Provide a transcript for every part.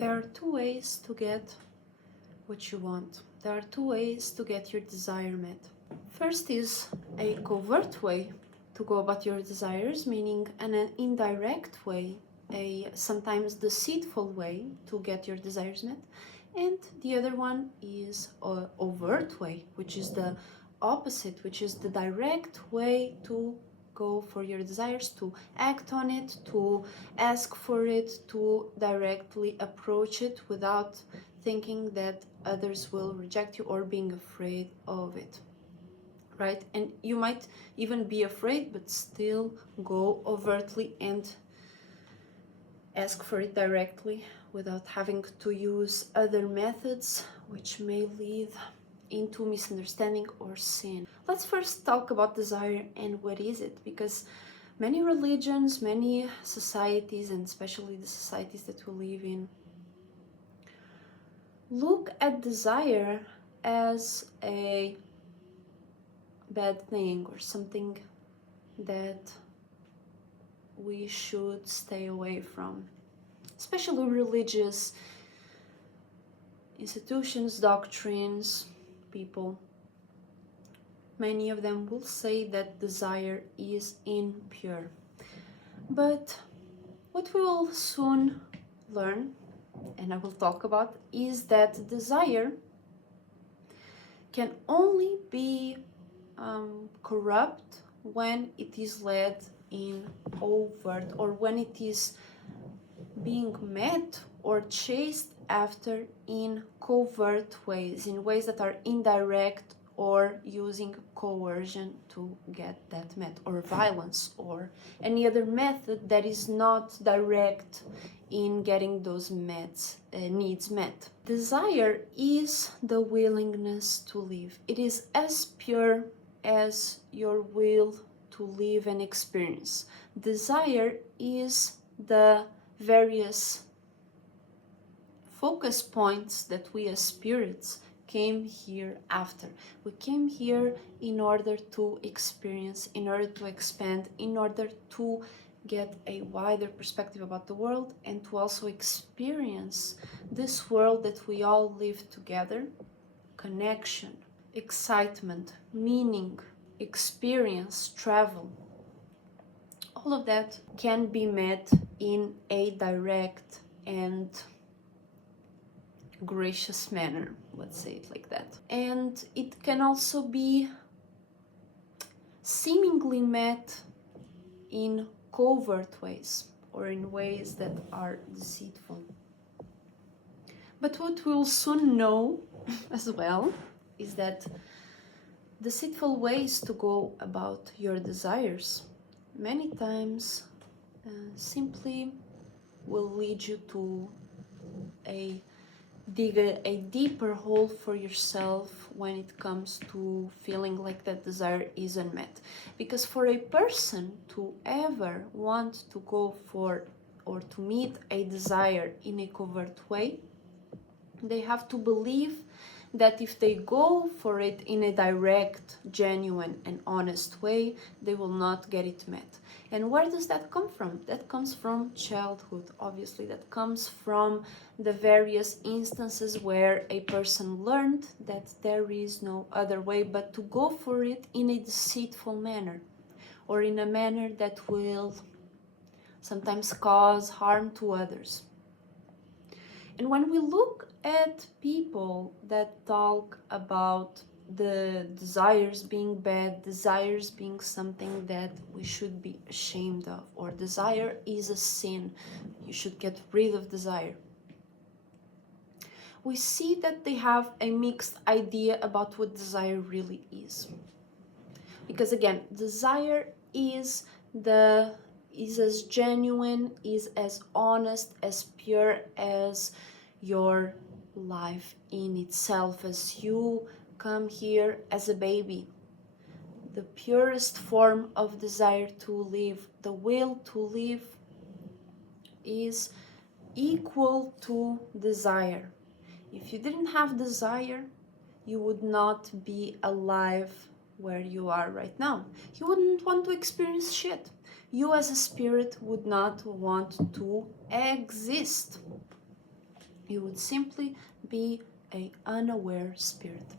There are two ways to get what you want. There are two ways to get your desire met. First is a covert way to go about your desires, meaning an indirect way, a sometimes deceitful way to get your desires met. And the other one is an overt way, which is the opposite, which is the direct way to go for your desires, to act on it, to ask for it, to directly approach it without thinking that others will reject you or being afraid of it, right? And you might even be afraid, but still go overtly and ask for it directly without having to use other methods which may lead into misunderstanding or sin. Let's first talk about desire and what is it, because many religions, many societies, and especially the societies that we live in, look at desire as a bad thing or something that we should stay away from, especially religious institutions, doctrines, people. Many of them will say that desire is impure. But what we will soon learn, and I will talk about, is that desire can only be corrupt when it is led in overt, or when it is being met or chased after in covert ways, in ways that are indirect, or using coercion to get that met, or violence, or any other method that is not direct in getting those needs met. Desire is the willingness to live. It is as pure as your will to live and experience. Desire is the various focus points that we as spirits came here after. We came here in order to experience, in order to expand, in order to get a wider perspective about the world, and to also experience this world that we all live together. Connection, excitement, meaning, experience, travel. All of that can be met in a direct and gracious manner, let's say it like that. And it can also be seemingly met in covert ways, or in ways that are deceitful. But what we'll soon know as well is that deceitful ways to go about your desires many times simply will lead you to dig a deeper hole for yourself when it comes to feeling like that desire is unmet. Because for a person to ever want to go for or to meet a desire in a covert way, they have to believe that if they go for it in a direct, genuine, and honest way, they will not get it met. And where does that come from? That comes from childhood, obviously. That comes from the various instances where a person learned that there is no other way but to go for it in a deceitful manner, or in a manner that will sometimes cause harm to others. And when we look at people that talk about the desires being bad, desires being something that we should be ashamed of, or desire is a sin, you should get rid of desire, we see that they have a mixed idea about what desire really is. Because again, desire is as genuine, is as honest, as pure as your life in itself, as you come here as a baby. The purest form of desire to live, the will to live, is equal to desire. If you didn't have desire, you would not be alive where you are right now. You wouldn't want to experience shit. You as a spirit would not want to exist. You would simply be an unaware spirit.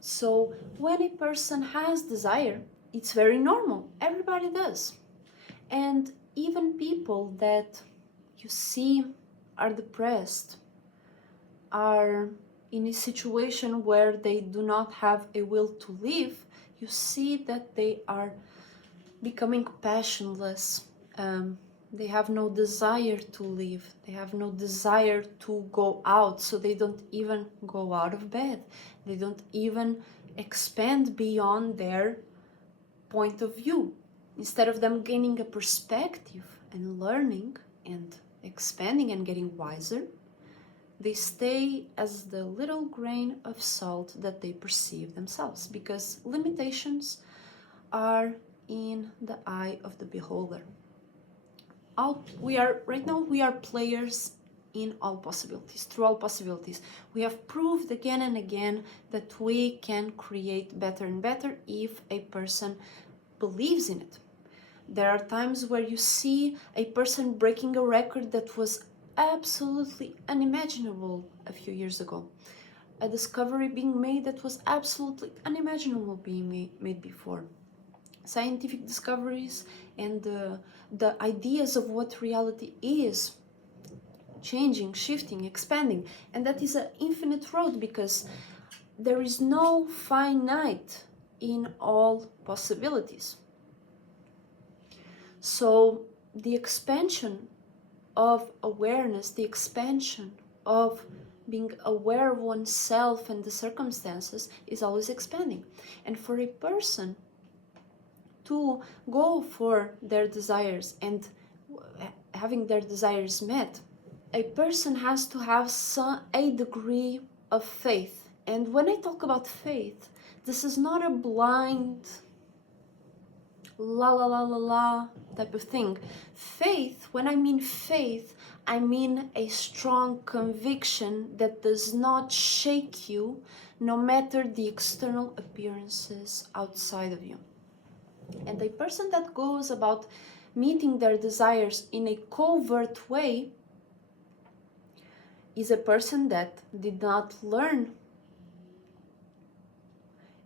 So when a person has desire, it's very normal. Everybody does. And even people that you see are depressed, are in a situation where they do not have a will to live, you see that they are becoming passionless. They have no desire to live. They have no desire to go out, so they don't even go out of bed. They don't even expand beyond their point of view. Instead of them gaining a perspective and learning and expanding and getting wiser, they stay as the little grain of salt that they perceive themselves, because limitations are in the eye of the beholder. Right now we are players in all possibilities, through all possibilities. We have proved again and again that we can create better and better if a person believes in it. There are times where you see a person breaking a record that was absolutely unimaginable a few years ago. A discovery being made that was absolutely unimaginable being made before. Scientific discoveries and the ideas of what reality is changing, shifting, expanding. And that is an infinite road, because there is no finite in all possibilities. So the expansion of awareness, the expansion of being aware of oneself and the circumstances is always expanding. And for a person to go for their desires and having their desires met, a person has to have a degree of faith. And when I talk about faith, this is not a blind la la la la la type of thing. Faith, when I mean faith, I mean a strong conviction that does not shake you no matter the external appearances outside of you. And a person that goes about meeting their desires in a covert way is a person that did not learn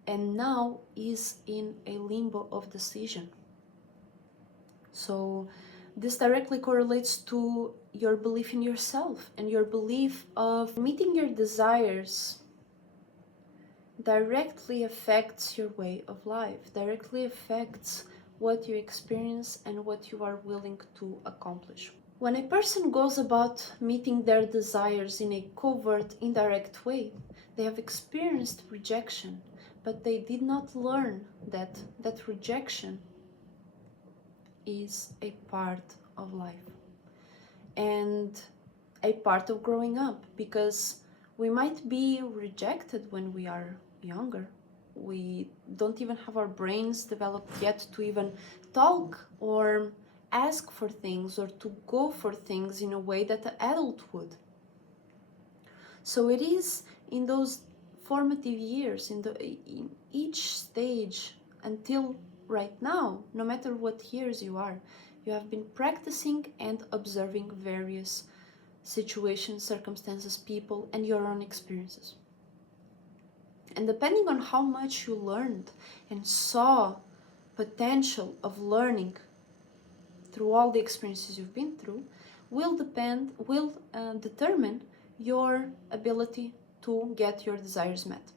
and now is in a limbo of decision. So this directly correlates to your belief in yourself, and your belief of meeting your desires directly affects your way of life, directly affects what you experience and what you are willing to accomplish. When a person goes about meeting their desires in a covert, indirect way, they have experienced rejection, but they did not learn that that rejection is a part of life and a part of growing up, because we might be rejected when we are younger. We don't even have our brains developed yet to even talk or ask for things or to go for things in a way that an adult would. So it is in those formative years, in each stage until right now, no matter what years you are, you have been practicing and observing various situations, circumstances, people, and your own experiences. And depending on how much you learned and saw potential of learning through all the experiences you've been through, will determine your ability to get your desires met.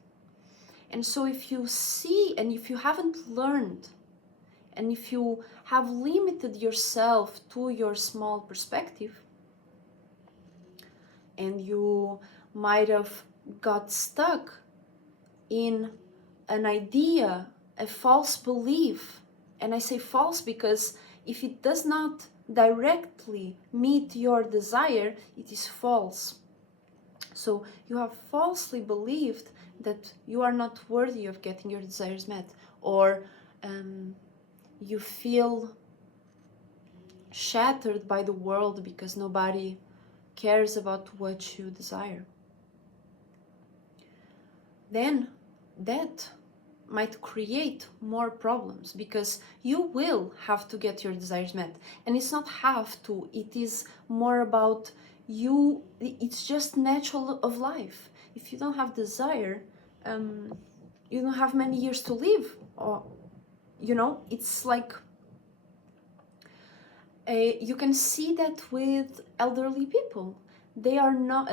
And so if you see, and if you haven't learned, and if you have limited yourself to your small perspective, and you might have got stuck in an idea, a false belief, and I say false because if it does not directly meet your desire, it is false. So you have falsely believed that you are not worthy of getting your desires met, or you feel shattered by the world because nobody cares about what you desire. Then that might create more problems, because you will have to get your desires met. And it's not have to, it is more about it's just natural of life. If you don't have desire, you don't have many years to live, or it's like you can see that with elderly people. They are not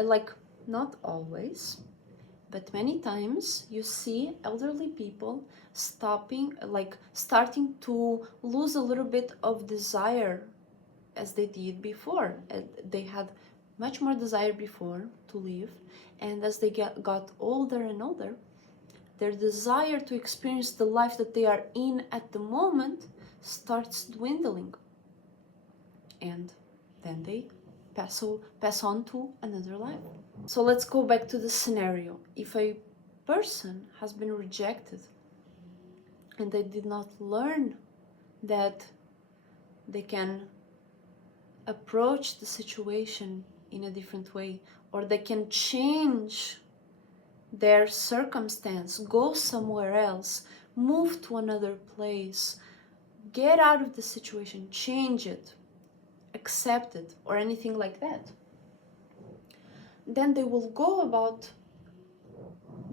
not always, but many times you see elderly people starting to lose a little bit of desire as they did before. They had much more desire before to live, and as they got older and older, their desire to experience the life that they are in at the moment starts dwindling, and then they pass on to another life. So let's go back to the scenario. If a person has been rejected and they did not learn that they can approach the situation in a different way, or they can change their circumstance, go somewhere else, move to another place, get out of the situation, change it, accept it, or anything like that, then they will go about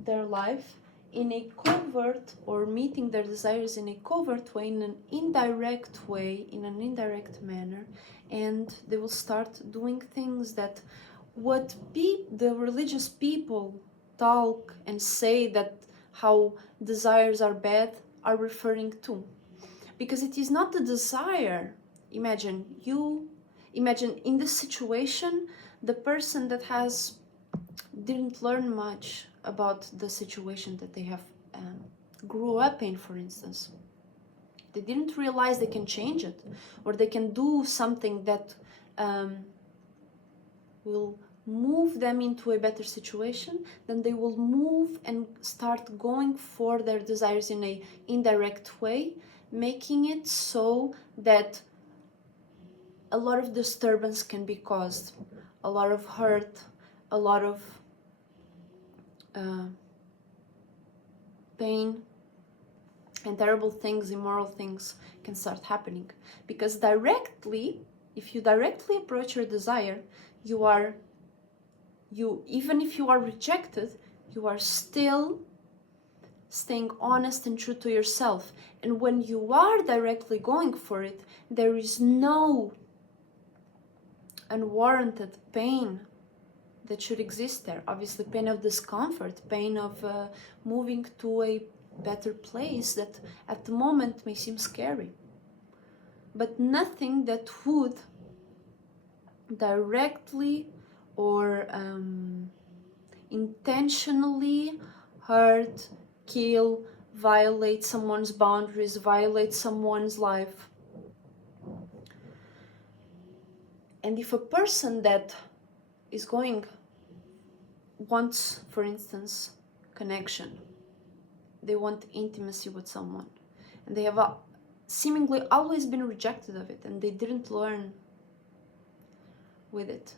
their life in a covert, or meeting their desires in a covert way, in an indirect way, in an indirect manner, and they will start doing things that what the religious people talk and say that how desires are bad are referring to. Because it is not the desire. Imagine in this situation, the person that didn't learn much about the situation that they have grew up in, for instance. They didn't realize they can change it, or they can do something that will move them into a better situation. Then they will move and start going for their desires in a indirect way, making it so that a lot of disturbance can be caused, a lot of hurt, a lot of pain, and terrible things, immoral things can start happening. Because if you directly approach your desire, even if you are rejected, you are still staying honest and true to yourself. And when you are directly going for it, there is no unwarranted pain that should exist there. Obviously, pain of discomfort, pain of moving to a better place that at the moment may seem scary, but nothing that would directly or intentionally hurt, kill, violate someone's boundaries, violate someone's life. And if a person that is wants, for instance, connection, they want intimacy with someone, and they have seemingly always been rejected of it, and they didn't learn with it,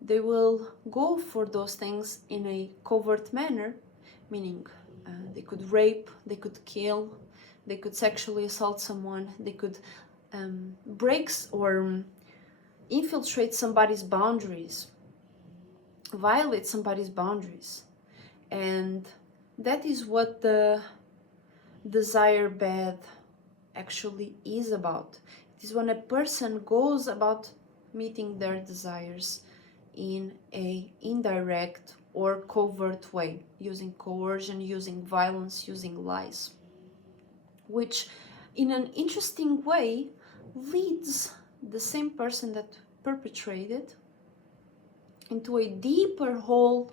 they will go for those things in a covert manner, meaning they could rape, they could kill, they could sexually assault someone, they could break or infiltrate somebody's boundaries, violate somebody's boundaries. And that is what the desire bad actually is about. It is when a person goes about meeting their desires in a indirect or covert way, using coercion, using violence, using lies, which in an interesting way leads the same person that perpetrated into a deeper hole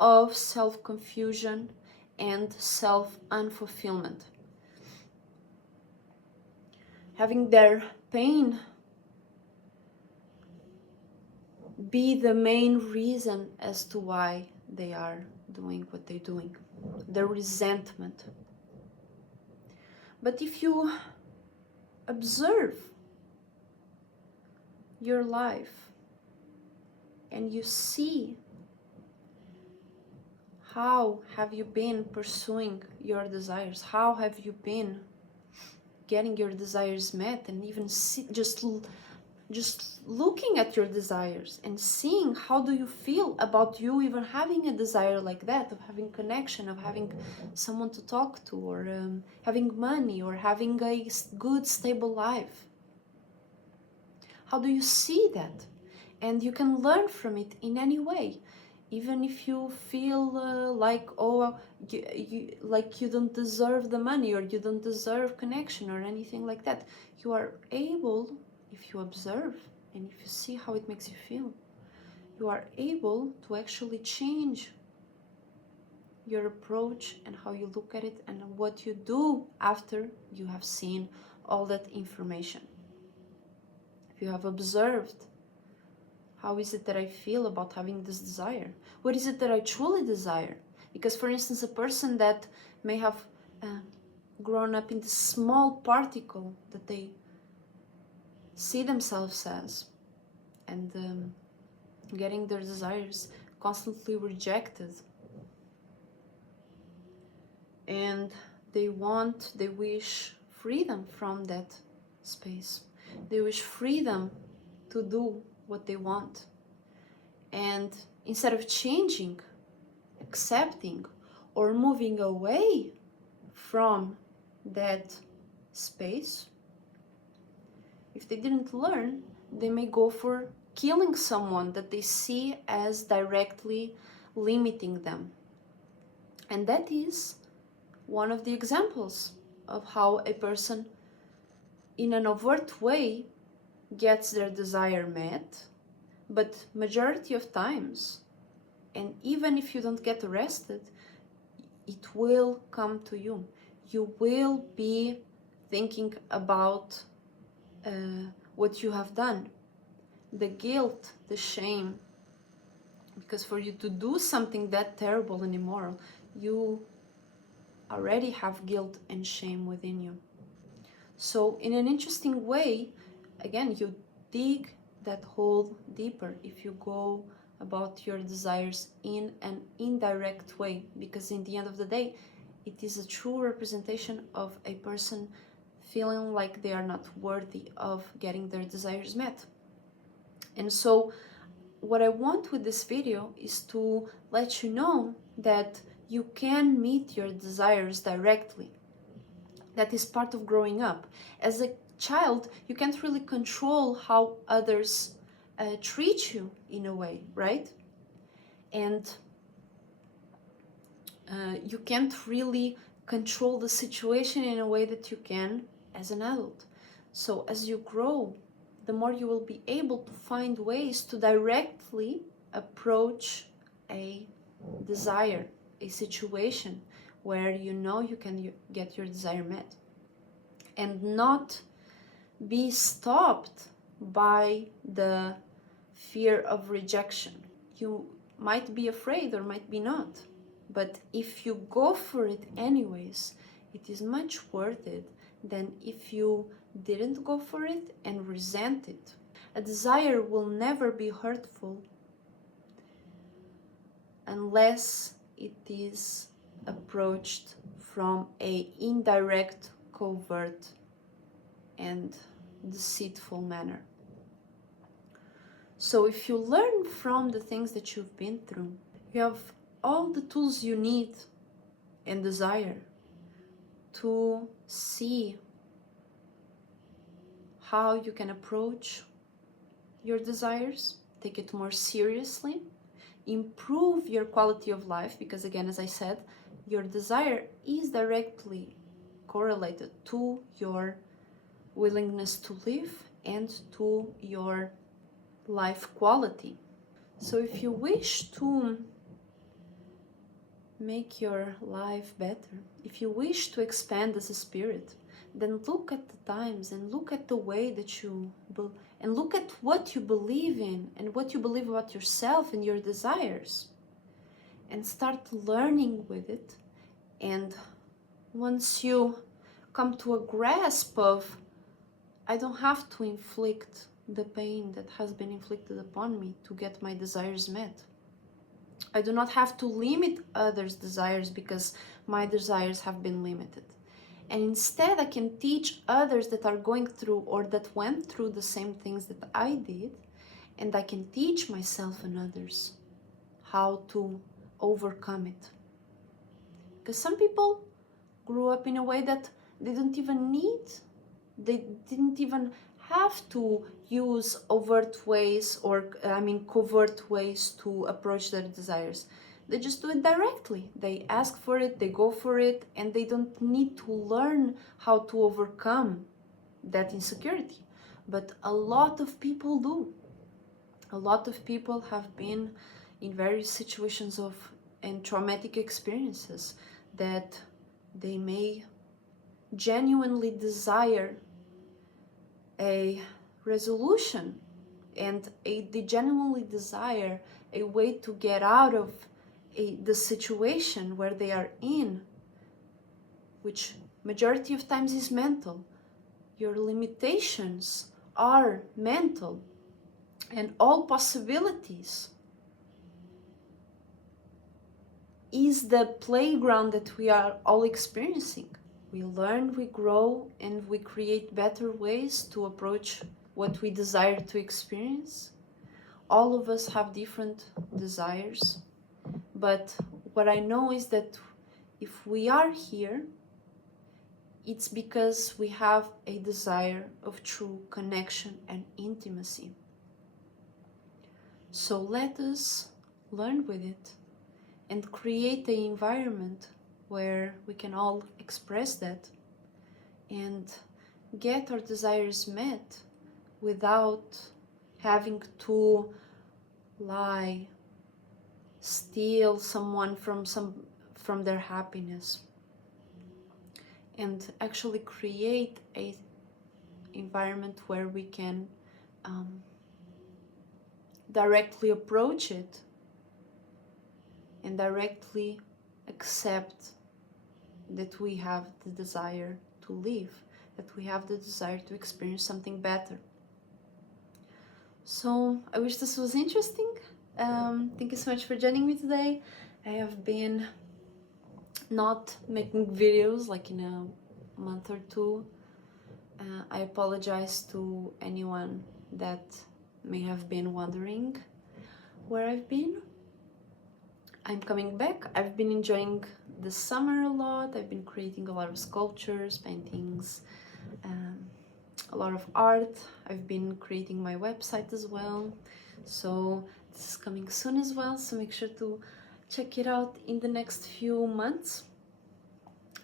of self-confusion and self-unfulfillment, having their pain be the main reason as to why they are doing what they're doing, the resentment. But if you observe your life and you see how have you been pursuing your desires, how have you been getting your desires met, and even just looking at your desires and seeing how do you feel about you even having a desire like that, of having connection, of having someone to talk to, or having money, or having a good stable life. How do you see that? And you can learn from it in any way, even if you feel like, oh, like you don't deserve the money, or you don't deserve connection, or anything like that. You are able, if you observe and if you see how it makes you feel, you are able to actually change your approach and how you look at it and what you do after you have seen all that information. If you have observed, how is it that I feel about having this desire? What is it that I truly desire? Because, for instance, a person that may have grown up in this small particle that they see themselves as, and getting their desires constantly rejected, and they wish freedom from that space. They wish freedom to do what they want. And instead of changing, accepting, or moving away from that space, if they didn't learn, they may go for killing someone that they see as directly limiting them. And that is one of the examples of how a person in an overt way gets their desire met, but majority of times, and even if you don't get arrested, it will come to you. You will be thinking about what you have done, the guilt, the shame, because for you to do something that terrible and immoral, you already have guilt and shame within you. So in an interesting way, again, you dig that hole deeper if you go about your desires in an indirect way, because in the end of the day, it is a true representation of a person feeling like they are not worthy of getting their desires met. And so what I want with this video is to let you know that you can meet your desires directly. That is part of growing up. As a child, you can't really control how others treat you in a way, right? And you can't really control the situation in a way that you can as an adult. So as you grow, the more you will be able to find ways to directly approach a desire, a situation where you know you can get your desire met, and not be stopped by the fear of rejection. You might be afraid or might be not, but if you go for it anyways, it is much worth it than if you didn't go for it and resent it. A desire will never be hurtful unless it is approached from an indirect, covert, and deceitful manner. So if you learn from the things that you've been through, you have all the tools you need and desire to see how you can approach your desires, take it more seriously, improve your quality of life, because again, as I said, your desire is directly correlated to your willingness to live and to your life quality. So if you wish to make your life better, if you wish to expand as a spirit, then look at the times and look at the way that you and look at what you believe in and what you believe about yourself and your desires, and start learning with it. And once you come to a grasp of, I don't have to inflict the pain that has been inflicted upon me to get my desires met. I do not have to limit others' desires because my desires have been limited. And instead I can teach others that are going through or that went through the same things that I did, and I can teach myself and others how to overcome it. Because some people grew up in a way that they didn't even have to use overt ways or covert ways to approach their desires. They just do it directly. They ask for it, they go for it, and they don't need to learn how to overcome that insecurity. But a lot of people do. A lot of people have been in various situations and traumatic experiences that they may genuinely desire a resolution, and they genuinely desire a way to get out of the situation where they are in, which majority of times is mental. Your limitations are mental, and all possibilities is the playground that we are all experiencing. We learn, we grow, and we create better ways to approach what we desire to experience. All of us have different desires, but what I know is that if we are here, it's because we have a desire of true connection and intimacy. So let us learn with it and create an environment where we can all express that and get our desires met without having to lie, steal someone from their happiness, and actually create a environment where we can directly approach it and directly accept that we have the desire to live, that we have the desire to experience something better. So I wish this was interesting. Thank you so much for joining me today. I have been not making videos like in a month or two. I apologize to anyone that may have been wondering where I've been. I'm coming back. I've been enjoying the summer a lot. I've been creating a lot of sculptures, paintings, a lot of art. I've been creating my website as well. So this is coming soon as well. So make sure to check it out in the next few months.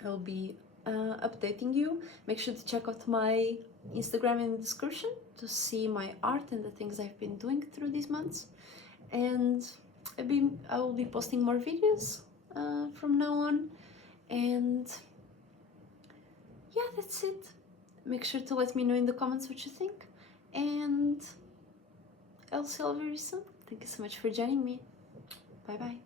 I'll be updating you. Make sure to check out my Instagram in the description to see my art and the things I've been doing through these months. And I will be posting more videos from now on. And yeah, that's it. Make sure to let me know in the comments what you think. And I'll see you all very soon. Thank you so much for joining me. Bye bye.